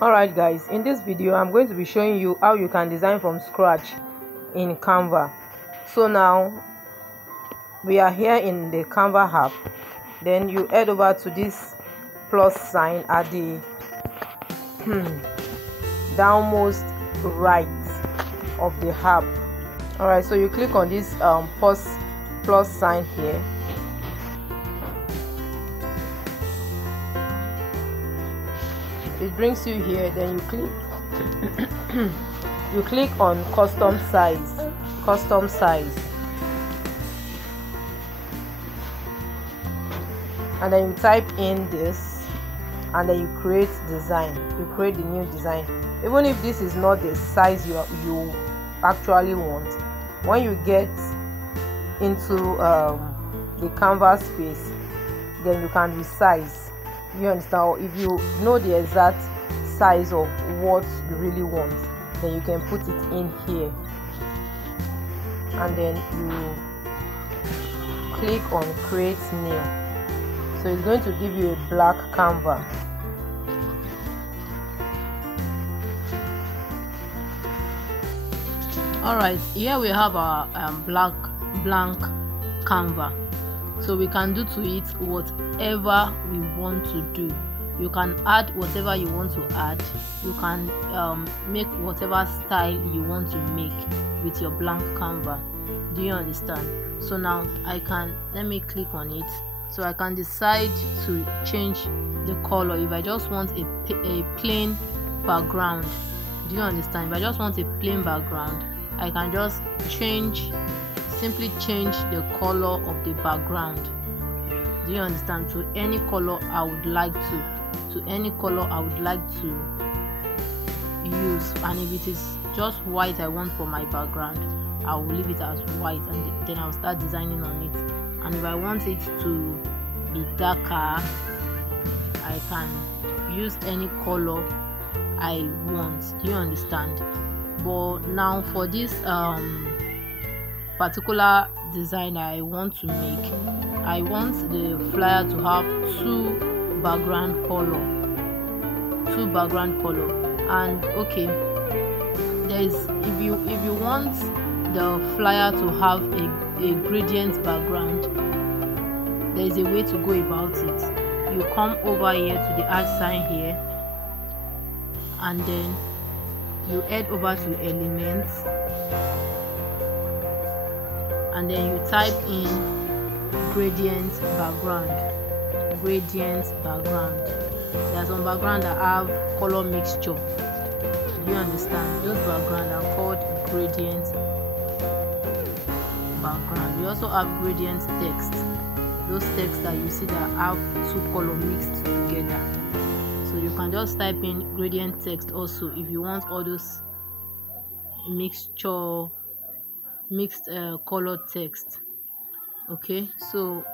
Alright guys, in this video I'm going to be showing you how you can design from scratch in Canva. So now we are here in the Canva app. Then you head over to this plus sign at the downmost right of the app. Alright, so you click on this plus sign here. It brings you here, then you click you click on custom size, and then you type in this, and then you create design. You create the new design. Even if this is not the size you actually want, when you get into the canvas space, then you can resize. You understand? Or if you know the exact size of what you really want, then you can put it in here, and then you click on create new. So it's going to give you a black Canva. Alright, here we have our blank Canva. So we can do to it whatever we want to do. You can add whatever you want to add. You can make whatever style you want to make with your blank Canva. Do you understand? So now let me click on it. So I can decide to change the color if I just want a plain background. Do you understand? If I just want a plain background, I can just simply change the color of the background. Do you understand? To any color I would like to use. And if it is just white I want for my background, I will leave it as white, and then I'll start designing on it. And if I want it to be darker, I can use any color I want. Do you understand? But now for this particular design I want to make, I want the flyer to have two background color. And okay, if you want the flyer to have a gradient background, there is a way to go about it. You come over here to the add sign here, and then you head over to elements, and then you type in gradient background. There are some background that have color mixture. Do you understand? Those background are called gradient background. We also have gradient text. Those texts that you see that have two color mixed together. So you can just type in gradient text also if you want all those mixed color text. Okay, so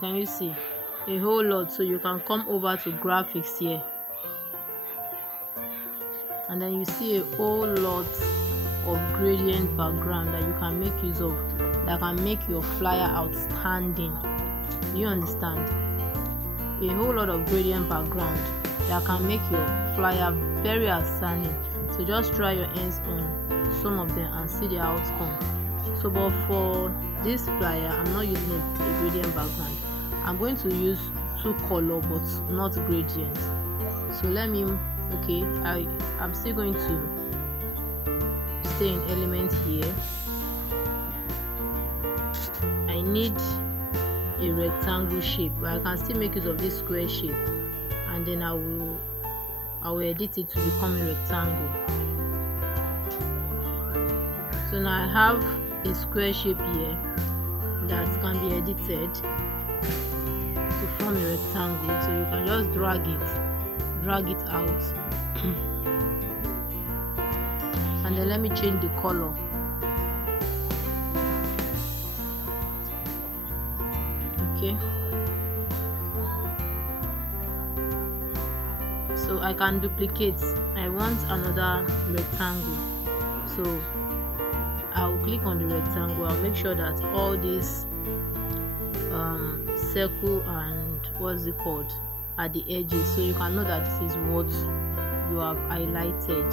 can you see a whole lot? So you can come over to graphics here, and then you see a whole lot of gradient background that you can make use of, that can make your flyer outstanding. Do you understand? A whole lot of gradient background that can make your flyer very outstanding. So just try your hands on some of them and see the outcome. So but for this flyer I'm not using a gradient background. I'm going to use two color but not gradient. So I'm still going to stay in element here. I need a rectangle shape, but I can still make use of this square shape, and then I will edit it to become a rectangle. So now I have a square shape here that can be edited to form a rectangle. So you can just drag it out and then let me change the color. Okay, so So I can duplicate. I want another rectangle, so I'll click on the rectangle. I'll make sure that all this circle and what's it called at the edges, so you can know that this is what you have highlighted.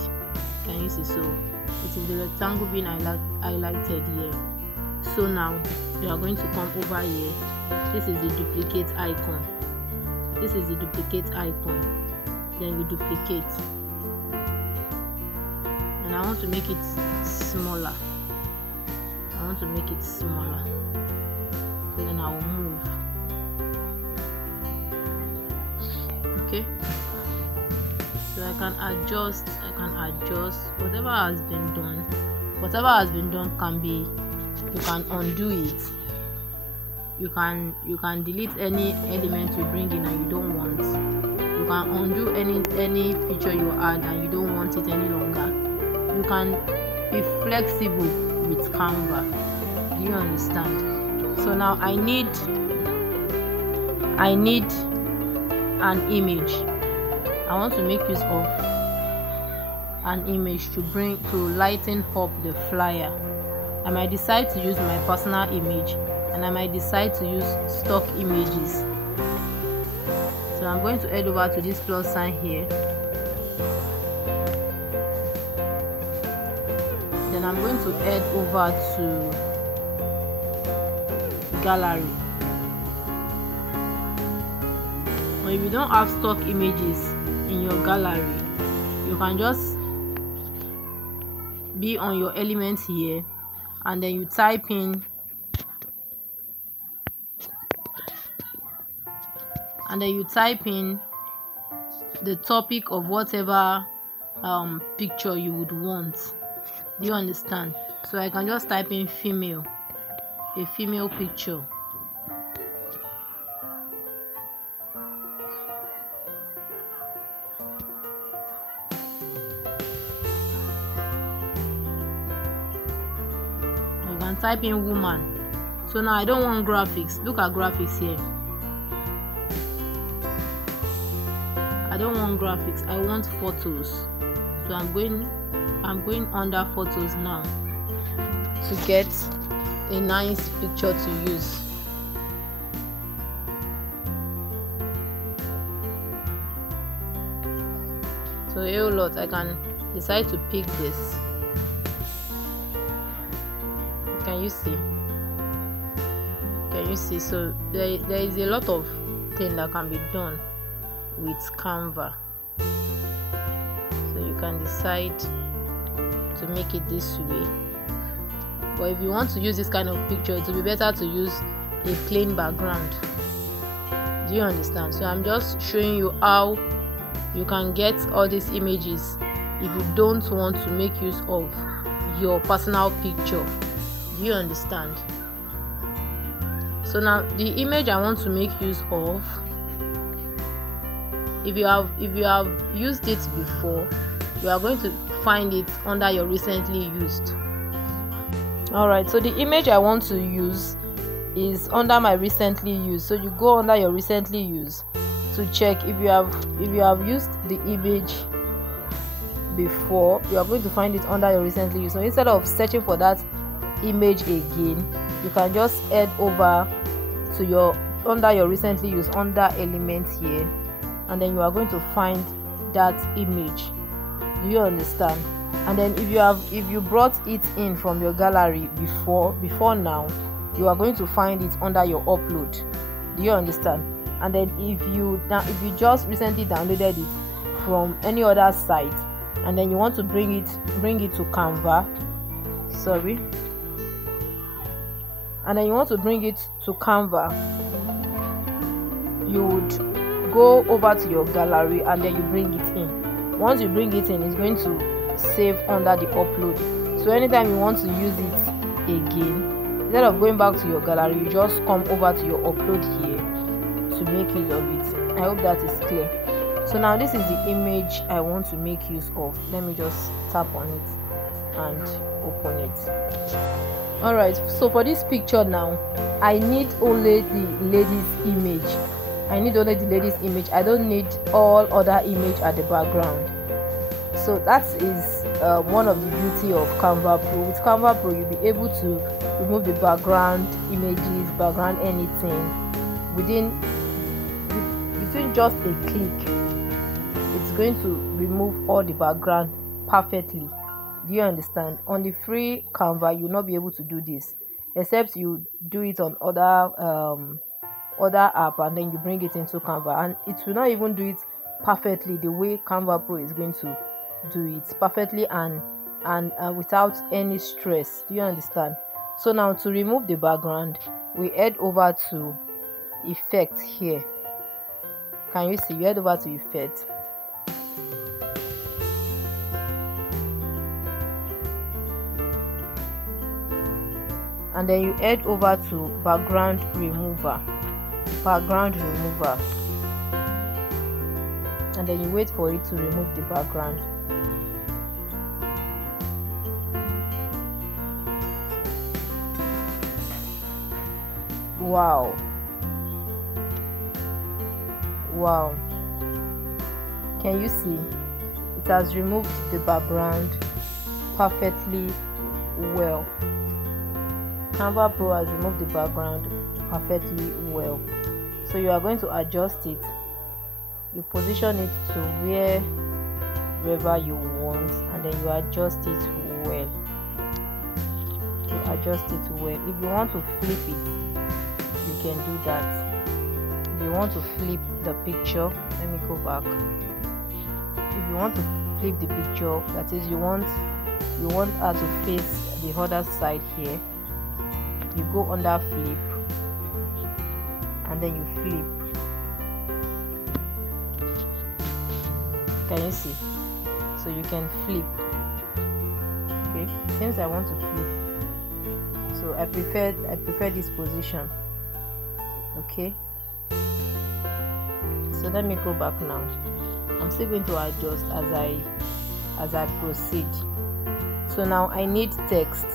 Can you see? So it is the rectangle being highlighted here. So now you are going to come over here. This is the duplicate icon. This is the duplicate icon. Then you duplicate, and I want to make it smaller. I want to make it smaller. So then I will move. Okay. So I can adjust. Whatever has been done. Whatever has been done can be. You can undo it. You can delete any element you bring in and you don't want. You can undo any feature you add and you don't want it any longer. You can be flexible with Canva. Do you understand? So now I need an image. I want to make use of an image to lighten up the flyer. I might decide to use my personal image, and I might decide to use stock images. So I'm going to head over to this plus sign here. Then I'm going to head over to gallery. Or if you don't have stock images in your gallery, you can just be on your elements here, and then you type in the topic of whatever picture you would want. Do you understand? So I can just type in female, a female picture. You can type in woman. So now I don't want graphics. Look at graphics here. I don't want graphics. I want photos. So I'm going under photos now to get a nice picture to use. So a whole lot. I can decide to pick this. Can you see? Can you see? So there is a lot of things that can be done with Canva. So you can decide to make it this way. But if you want to use this kind of picture, it will be better to use a plain background. Do you understand? So I'm just showing you how you can get all these images if you don't want to make use of your personal picture. Do you understand? So now the image I want to make use of, if you have used it before, you are going to find it under your recently used. Alright, so the image I want to use is under my recently used. So you go under your recently used to check if you have used the image before. You are going to find it under your recently used. So instead of searching for that image again, you can just head over to your under your recently used, under elements here, and then you are going to find that image. Do you understand? And then if you brought it in from your gallery before now, you are going to find it under your upload. Do you understand? And then if you just recently downloaded it from any other site, and then you want to bring it to Canva, and then you want to bring it to Canva, you would go over to your gallery and then you bring it in. Once you bring it in, it's going to save under the upload. So anytime you want to use it again, instead of going back to your gallery, you just come over to your upload here to make use of it. I hope that is clear. So now this is the image I want to make use of. Let me just tap on it and open it. Alright, so for this picture now, I need only the lady's image. I need only the lady's image. I don't need all other image at the background. So that is one of the beauty of Canva Pro. With Canva Pro, you'll be able to remove the background images, background anything between just a click. It's going to remove all the background perfectly. Do you understand? On the free Canva, you'll not be able to do this, except you do it on other app and then you bring it into Canva, and it will not even do it perfectly the way Canva Pro is going to do it perfectly and without any stress. Do you understand? So now to remove the background, we head over to effect here. Can you see? You head over to effect, and then you head over to background remover, and then you wait for it to remove the background. Wow, can you see? It has removed the background perfectly well. Canva Pro has removed the background perfectly well. So you are going to adjust it. You position it to wherever you want, and then you adjust it well. If you want to flip it, you can do that. If you want to flip the picture, let me go back. If you want to flip the picture, that is, you want her to face the other side here, you go under flip and then you flip. Can you see? So you can flip. Okay, since I want to flip, so I prefer this position. Okay, so let me go back now. I'm still going to adjust as I proceed. So now I need text.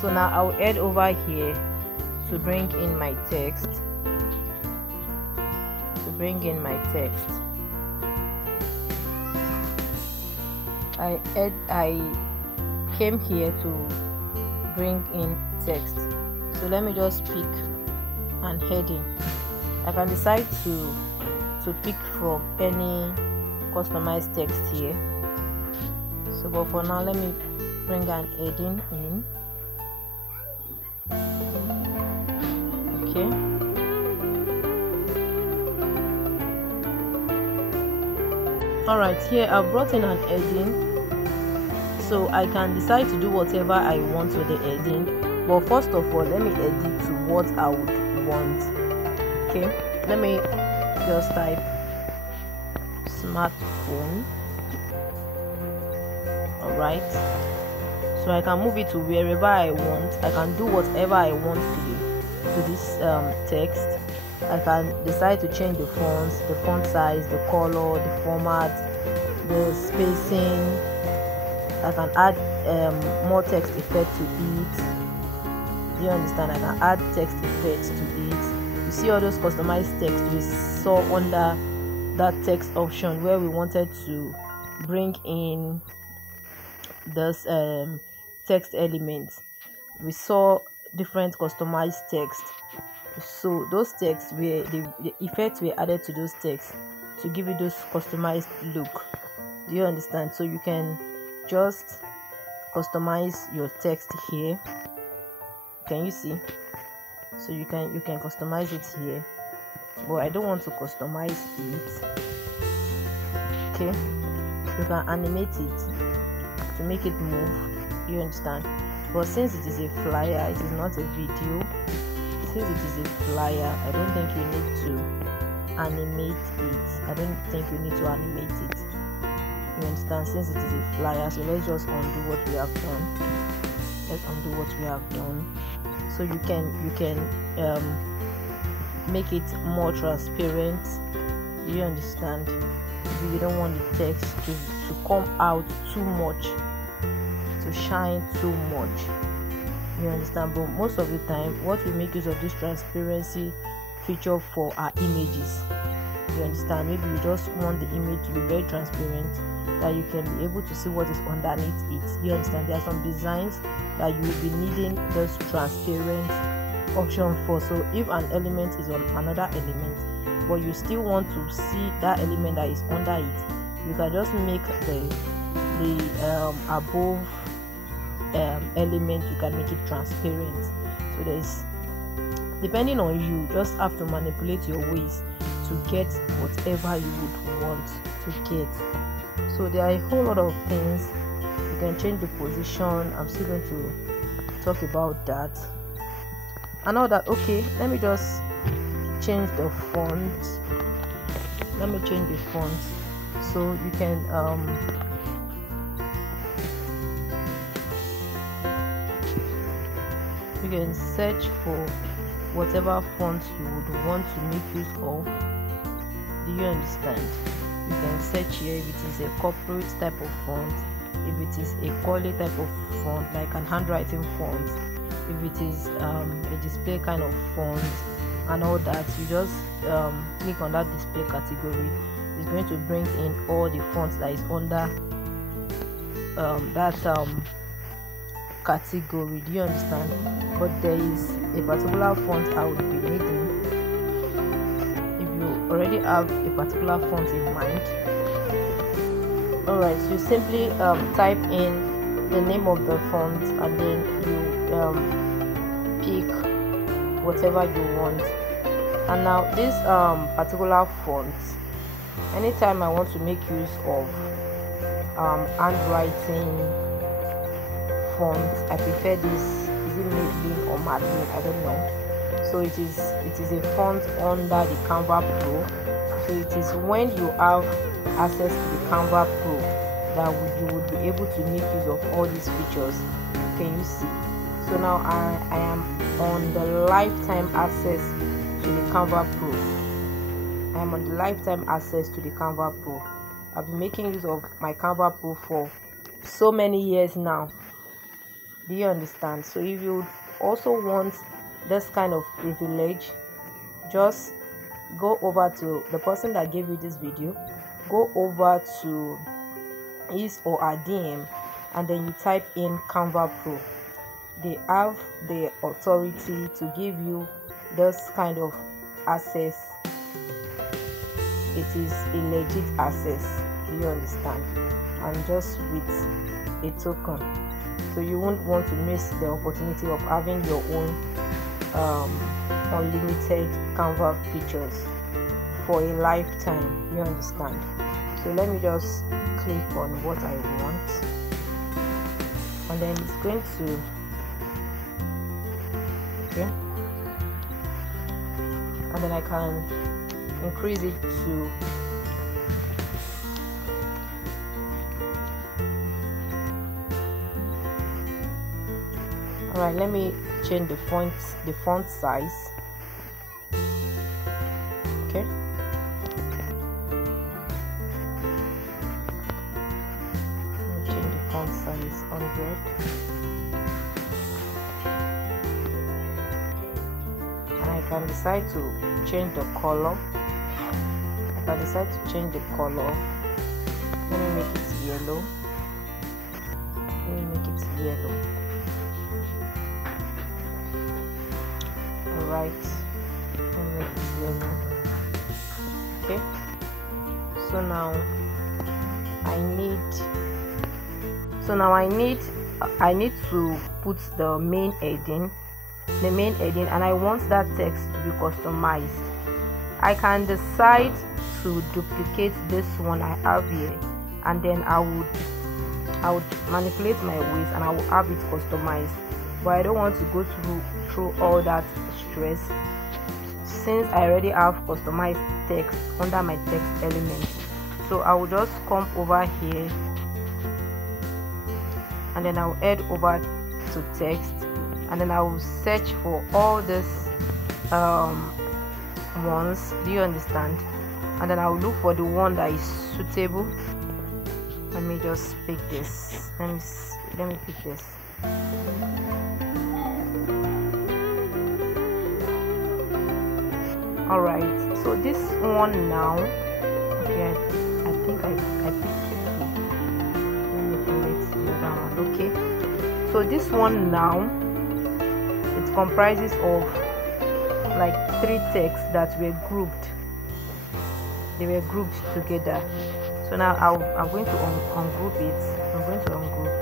So now I'll head over here to bring in my text. I came here to bring in text. So let me just pick an heading. I can decide to pick from any customized text here. So but for now, let me bring an heading in. Okay, all right, here I've brought in an heading, so I can decide to do whatever I want with the heading. But first of all, let me edit to what I would want. Okay, let me just type smartphone. All right, so I can move it to wherever I want. I can do whatever I want to this text. I can decide to change the fonts, the font size, the color, the format, the spacing. I can add more text effect to it. Do you understand? I can add text effects to it. You see all those customized text we saw under that text option where we wanted to bring in this text elements. We saw different customized text. So those texts were the effects were added to those texts to give you those customized look. Do you understand? So you can just customize your text here. Can you see? So you can customize it here, but I don't want to customize it. Okay, you can animate it to make it move. You understand? But since it is a flyer, it is not a video. Since it is a flyer, I don't think you need to animate it. You understand? Since it is a flyer, so let's just undo what we have done. So you can make it more transparent. Do you understand? If you don't want the text to come out too much, to shine too much. You understand? But most of the time, what we make use of this transparency feature for our images. You understand? Maybe you just want the image to be very transparent, that you can be able to see what is underneath it. You understand? There are some designs that you will be needing this transparent option for. So if an element is on another element, but you still want to see that element that is under it, you can just make the above element, you can make it transparent. So there's, depending on you, just have to manipulate your ways to get whatever you would want to get. So there are a whole lot of things. You can change the position. I'm still going to talk about that. And all that. Okay, let me just change the font. Let me change the font so you can search for whatever font you would want to make use of. Do you understand? You can search here if it is a corporate type of font, if it is a quality type of font like an handwriting font, if it is a display kind of font and all that. You just click on that display category. It's going to bring in all the fonts that is under that category. Do you understand? But there is a particular font I would be needing. If you already have a particular font in mind, alright, so you simply type in the name of the font and then you pick whatever you want. And now this particular font, anytime I want to make use of handwriting font, I prefer this. Is it Maybelline or Madeline? I don't know. So it is a font under the Canva Pro. So it is when you have access to the Canva Pro that you would be able to make use of all these features. Can you see? So now I am on the lifetime access to the Canva Pro. I am on the lifetime access to the Canva Pro. I've been making use of my Canva Pro for so many years now. Do you understand? So if you also want this kind of privilege, just go over to the person that gave you this video, go over to his or her DM, and then you type in Canva Pro. They have the authority to give you this kind of access. It is a legit access. Do you understand? And just with a token. So you won't want to miss the opportunity of having your own unlimited Canva features for a lifetime. You understand? So let me just click on what I want, and then it's going to and then I can increase it to alright, let me change the font size. Okay. Let me change the font size 100. And I can decide to change the color. I can decide to change the color. Let me make it yellow. Let me make it yellow. Alright, and make it yellow. Okay, so now I need to put the main heading, and I want that text to be customized. I can decide to duplicate this one I have here, and then I would manipulate my ways and I will have it customized. But I don't want to go through all that stress, since I already have customized text under my text element. So I will just come over here and then I will head over to text, and then I will search for all these ones. Do you understand? And then I will look for the one that is suitable. Let me just pick this. Let me pick this. All right, so this one now, okay, I think I picked it. Let me delete the other one. Okay, so this one now, it comprises of like 3 texts that were grouped. They were grouped together. So now I'm going to ungroup it. I'm going to ungroup.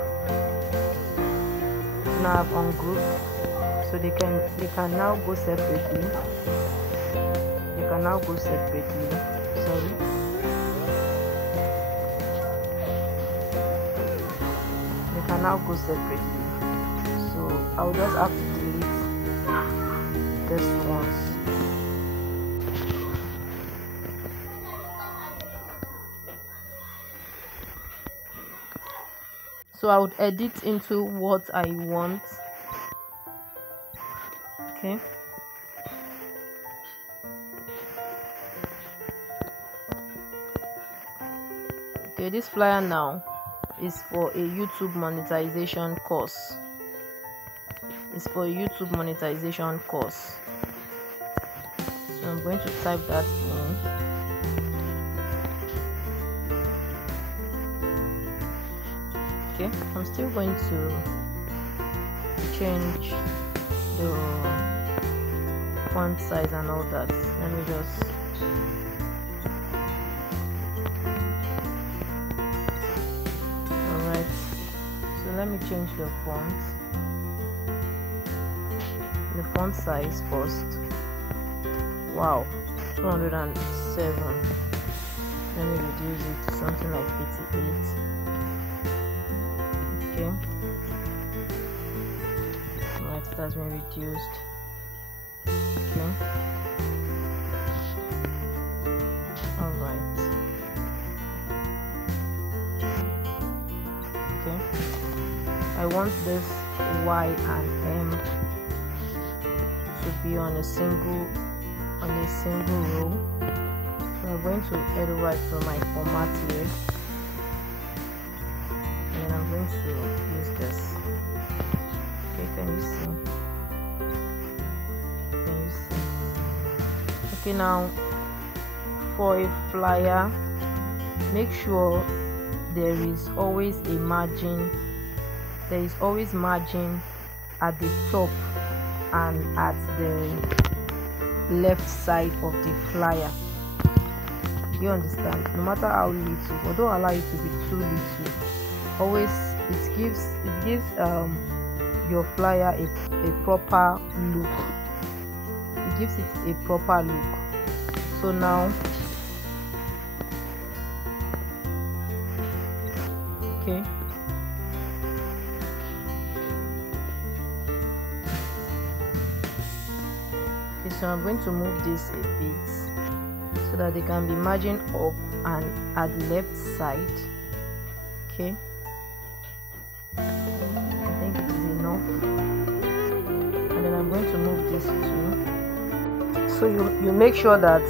Now I've ungrouped, so they can now go separately. They can now go separately. Sorry. They can now go separately. So I'll just have to delete this ones. So I would edit into what I want. Okay. Okay, this flyer now is for a YouTube monetization course. It's for a YouTube monetization course. So I'm going to type that in. Okay, I'm still going to change the font size and all that. Let me just alright, so let me change the font size first. Wow, 207. Let me reduce it to something like 58. Okay, right, it has been reduced. Okay, all right. Okay, I want this Y and M to be on a single row. So I'm going to head over to my format here. I'm going to use this. Okay, can you see? Okay, now for a flyer, make sure there is always a margin. There is always margin at the top and at the left side of the flyer. You understand? No matter how little, but don't allow it to be too little. Always, it gives your flyer a proper look. It gives it a proper look. So now, okay, so I'm going to move this a bit so that they can be margin up and at the left side. Okay, I think it is enough, and then I'm going to move this too. So you make sure that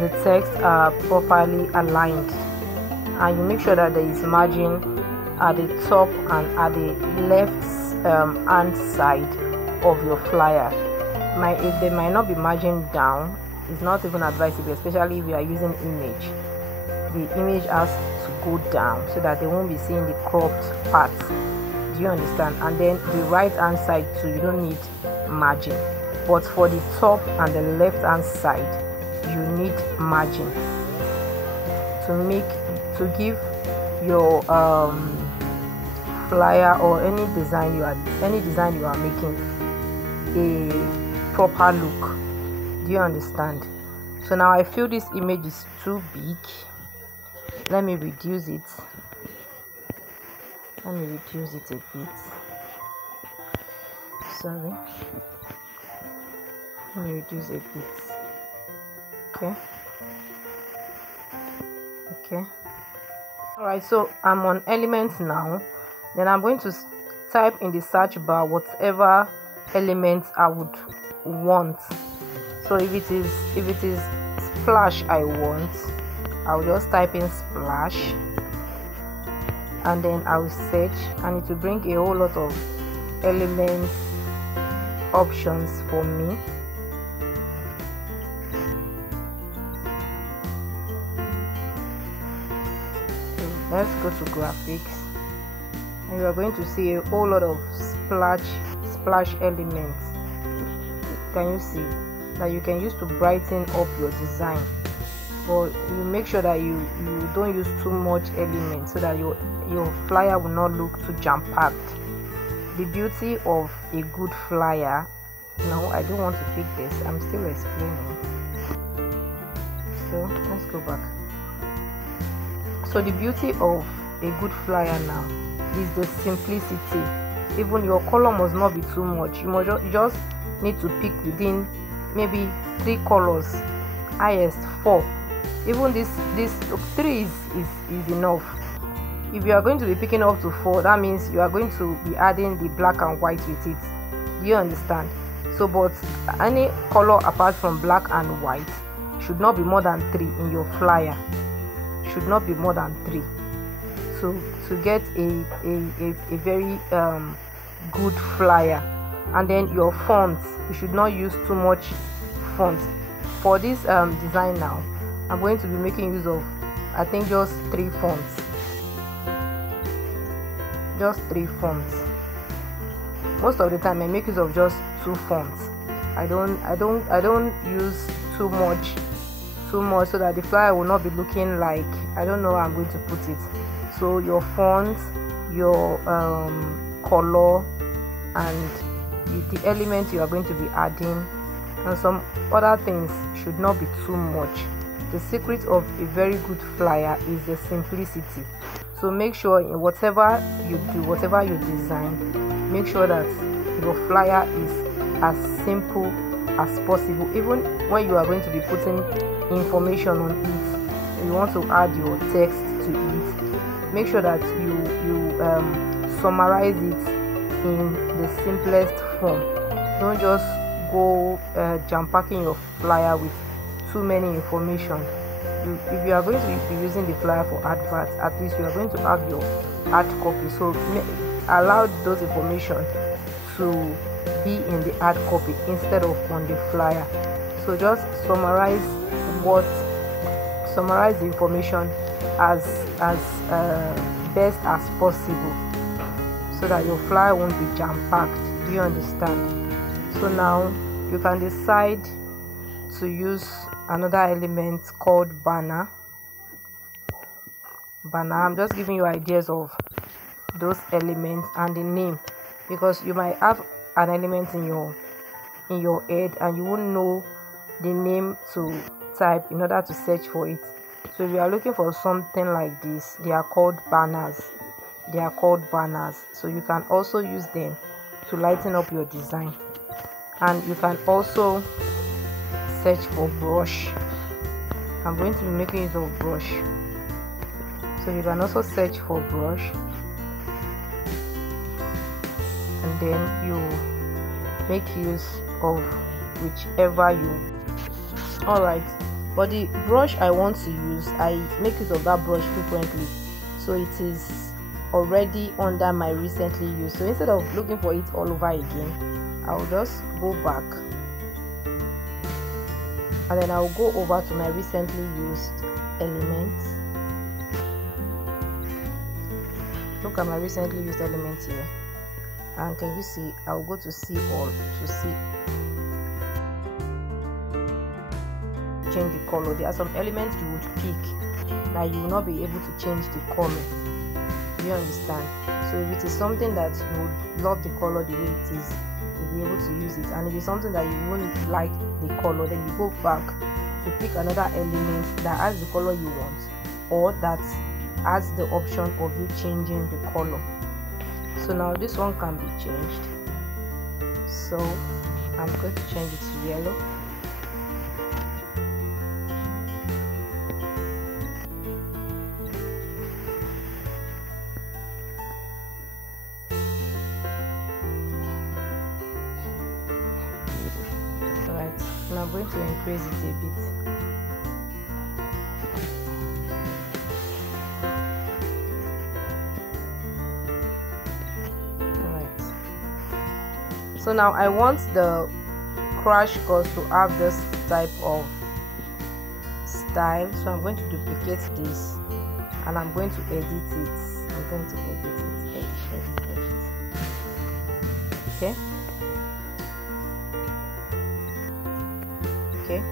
the text are properly aligned, and you make sure that there is margin at the top and at the left hand side of your flyer. They might not be margin down. It's not even advisable, especially if you are using image. The image has to go down so that they won't be seeing the cropped part. Do you understand? And then the right hand side too, you don't need margin, but for the top and the left hand side you need margin to give your flyer or any design you are making a proper look. Do you understand? So now I feel this image is too big. Let me reduce it. Let me reduce it a bit. Sorry. Let me reduce a bit. Okay. Okay. Alright, so I'm on elements now. Then I'm going to type in the search bar whatever elements I would want. So if it is splash I want, I'll just type in splash, and then I will search, and it will bring a whole lot of elements options for me. let's go to graphics, and you are going to see a whole lot of splash elements. Can you see that you can use to brighten up your design? But you make sure that you don't use too much elements so that your flyer will not look too jam-packed. The beauty of a good flyer, no, I don't want to pick this, I'm still explaining. So let's go back. So the beauty of a good flyer now is the simplicity. Even your color must not be too much. You just need to pick within maybe 3 colors, highest 4. Even this 3 is enough. If you are going to be picking up to 4, that means you are going to be adding the black and white with it. Do you understand? So but any color apart from black and white should not be more than 3 in your flyer. Should not be more than 3. So to get a very good flyer. And then your fonts, you should not use too much fonts. For this design now, I'm going to be making use of, I think, just 3 fonts. Just 3 fonts. Most of the time I make use of just 2 fonts. I don't use too much so that the flyer will not be looking like, I don't know how I'm going to put it. So your font, your color, and the element you are going to be adding, and some other things should not be too much. The secret of a very good flyer is the simplicity. So make sure in whatever you do, whatever you design, make sure that your flyer is as simple as possible. Even when you are going to be putting information on it, you want to add your text to it, make sure that you summarize it in the simplest form. Don't just go jam-packing your flyer with too many information. If you are going to be using the flyer for adverts, at least you are going to have your hard copy, so allow those information to be in the hard copy instead of on the flyer. So just summarize the information as best as possible, so that your flyer won't be jam-packed. Do you understand? So now you can decide to use another element called banner. I'm just giving you ideas of those elements and the name, because you might have an element in your head and you won't know the name to type in order to search for it. So if you are looking for something like this, they are called banners. So you can also use them to lighten up your design. And you can also search for brush. I'm going to be making use of brush, so you can also search for brush, and then you make use of whichever you. Alright, but the brush I want to use, I make use of that brush frequently, so it is already under my recently used. So instead of looking for it all over again, I'll just go back, and then I'll go over to my recently used elements. Look at my recently used elements here, and can you see, I'll go to see all to see, change the color. There are some elements you would pick that you will not be able to change the color. Do you understand? So if it is something that you would love the color the way it is, you'll be able to use it. And if it's something that you won't like the color, then you go back to pick another element that has the color you want, or that has the option of you changing the color. So now this one can be changed. So I'm going to change it to yellow. And I'm going to increase it a bit. Alright. So now I want the crash course to have this type of style. So I'm going to duplicate this and I'm going to edit it. I'm going to edit it. Edit. Okay. Okay.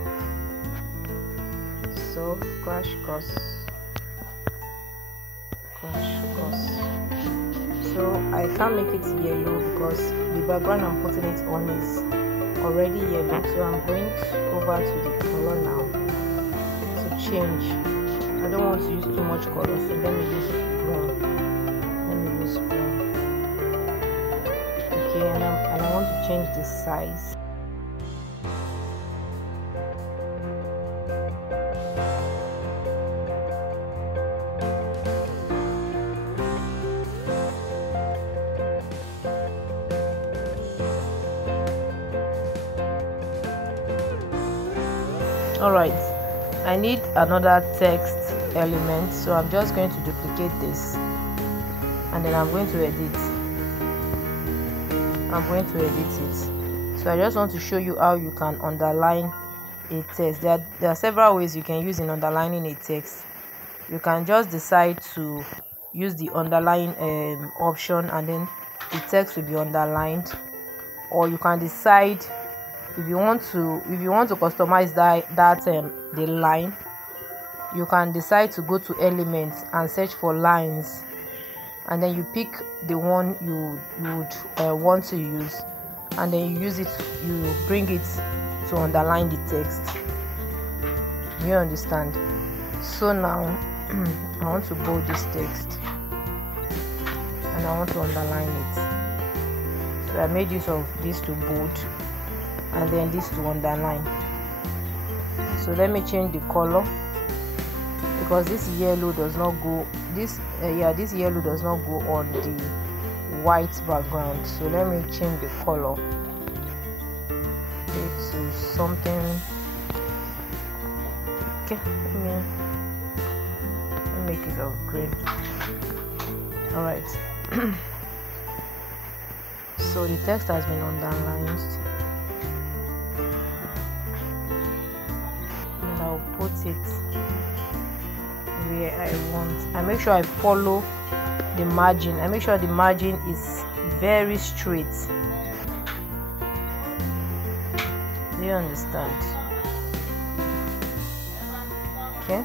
So crash course. So I can't make it yellow because the background I'm putting it on is already yellow. So I'm going over to the color now to change. I don't want to use too much color, so let me use brown. Okay, and I want to change the size. Alright, I need another text element, so I'm just going to duplicate this and then I'm going to edit it. So I just want to show you how you can underline a text. There are several ways you can use in underlining a text. You can just decide to use the underline option and then the text will be underlined, or you can decide if you want to customize the line, you can decide to go to elements and search for lines, and then you pick the one you would want to use, and then you bring it to underline the text. You understand? So now I want to bold this text and I want to underline it. So I made use of this to bold and then this to underline. So let me change the color, because this yellow does not go this yellow does not go on the white background. So let me change the color to something. Okay, let me make it of green. All right. So the text has been underlined. I'll put it where I want. I make sure I follow the margin. I make sure the margin is very straight. Do you understand? Okay.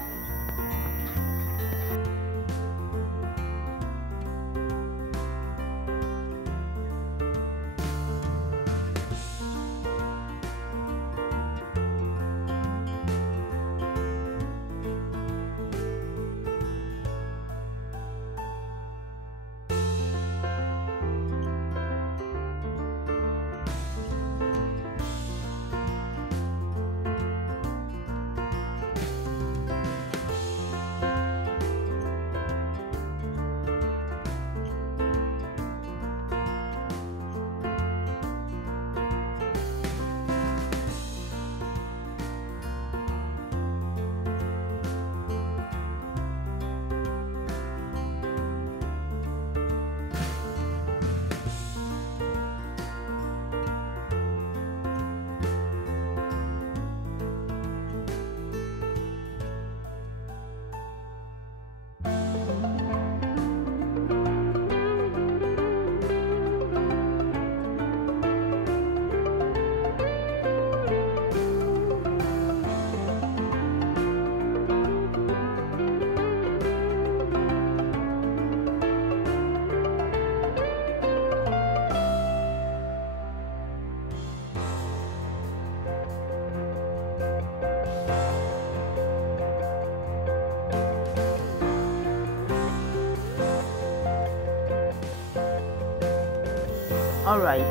Alright,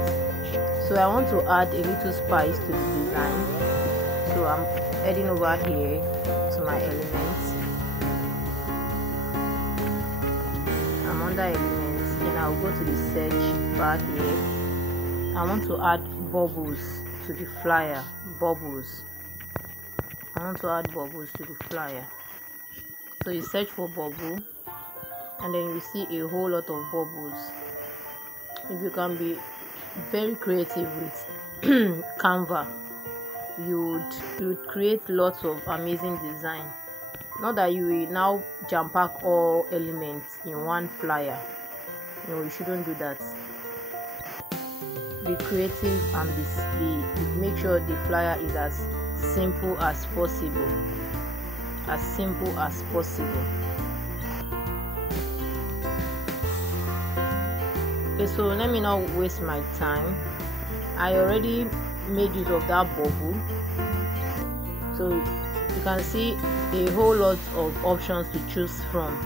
so I want to add a little spice to the design, so I'm heading over here to my elements. I'm under elements, then I'll go to the search bar here. I want to add bubbles to the flyer. I want to add bubbles to the flyer. So you search for bubble and then you see a whole lot of bubbles. If you can be very creative with Canva, you would create lots of amazing design Not that you will now jam pack all elements in one flyer. No, you shouldn't do that. Be creative and make sure the flyer is as simple as possible. As simple as possible. Okay, so let me not waste my time. I already made use of that bubble, so you can see a whole lot of options to choose from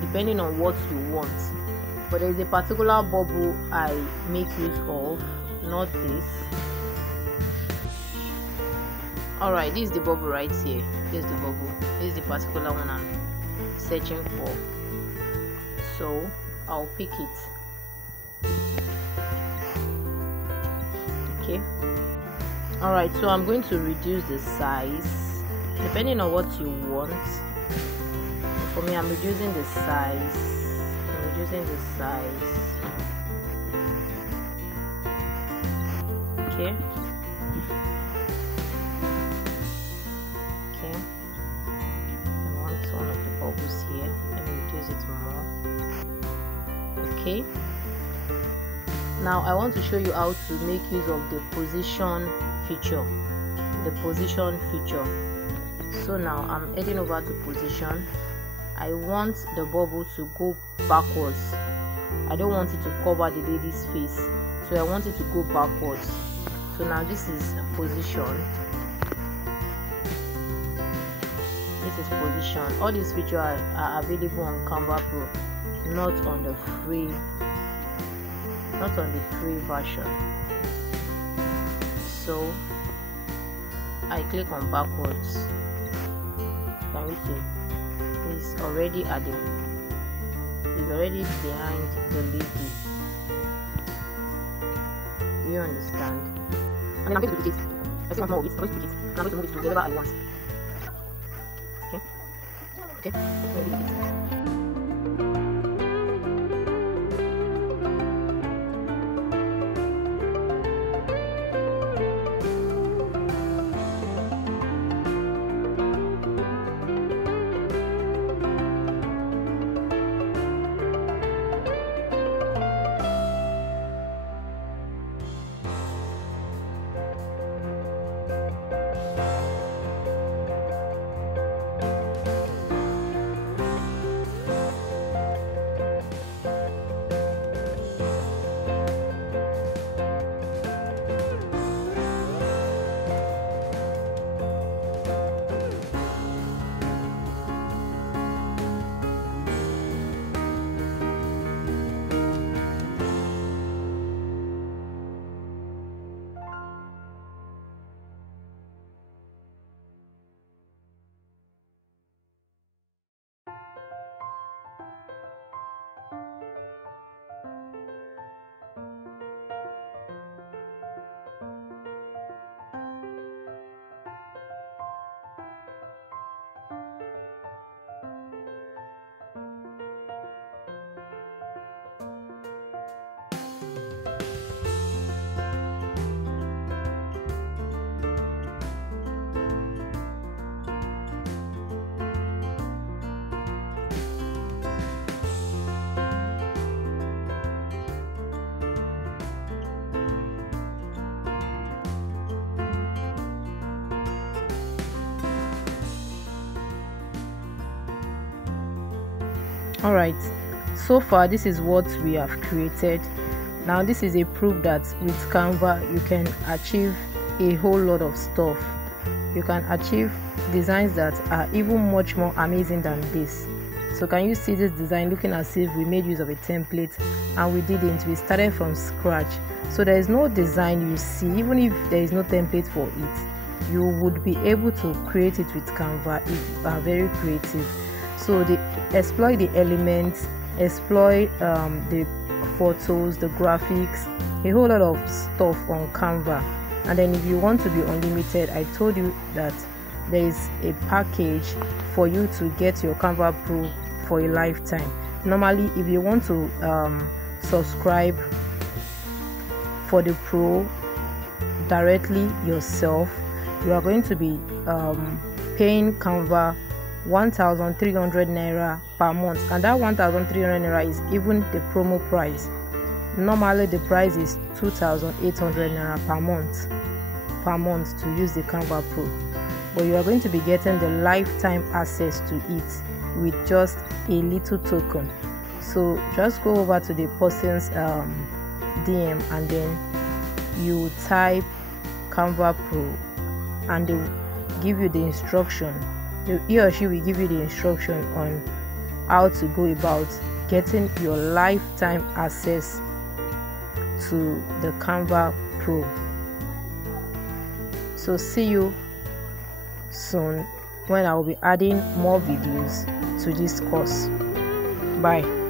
depending on what you want. But there is a particular bubble I make use of, not this. Alright, this is the bubble right here. This is the bubble. This is the particular one I'm searching for, so I'll pick it. Okay. Alright, so I'm going to reduce the size depending on what you want. For me, I'm reducing the size. Okay. I want one of the bubbles here. Let me reduce it more. Okay. Now I want to show you how to make use of the position feature. So now I'm heading over to position. I want the bubble to go backwards. I don't want it to cover the lady's face, so I want it to go backwards. So now this is position. All these features are available on Canva Pro, not on the free version. So I click on backwards. Can you see? It's already behind the lady. Do you understand? And then I'm going to duplicate. I still want more of it. I'm going to duplicate. And I'm going to move it to wherever I want. Okay. Alright, so far this is what we have created. Now this is a proof that with Canva you can achieve a whole lot of stuff. You can achieve designs that are even much more amazing than this. So can you see this design looking as if we made use of a template, and we didn't. We started from scratch. So there is no design you see, even if there is no template for it, you would be able to create it with Canva if you are very creative. So exploit the elements, exploit the photos, the graphics, a whole lot of stuff on Canva. And then if you want to be unlimited, I told you that there is a package for you to get your Canva Pro for a lifetime. Normally, if you want to subscribe for the Pro directly yourself, you are going to be paying Canva 1,300 naira per month, and that 1,300 naira is even the promo price. Normally the price is 2,800 naira per month to use the Canva Pro, but you are going to be getting the lifetime access to it with just a little token. So just go over to the person's DM, and then you type Canva Pro, and they will give you the instruction. He or she will give you the instruction on how to go about getting your lifetime access to the Canva Pro. So see you soon when I will be adding more videos to this course. Bye.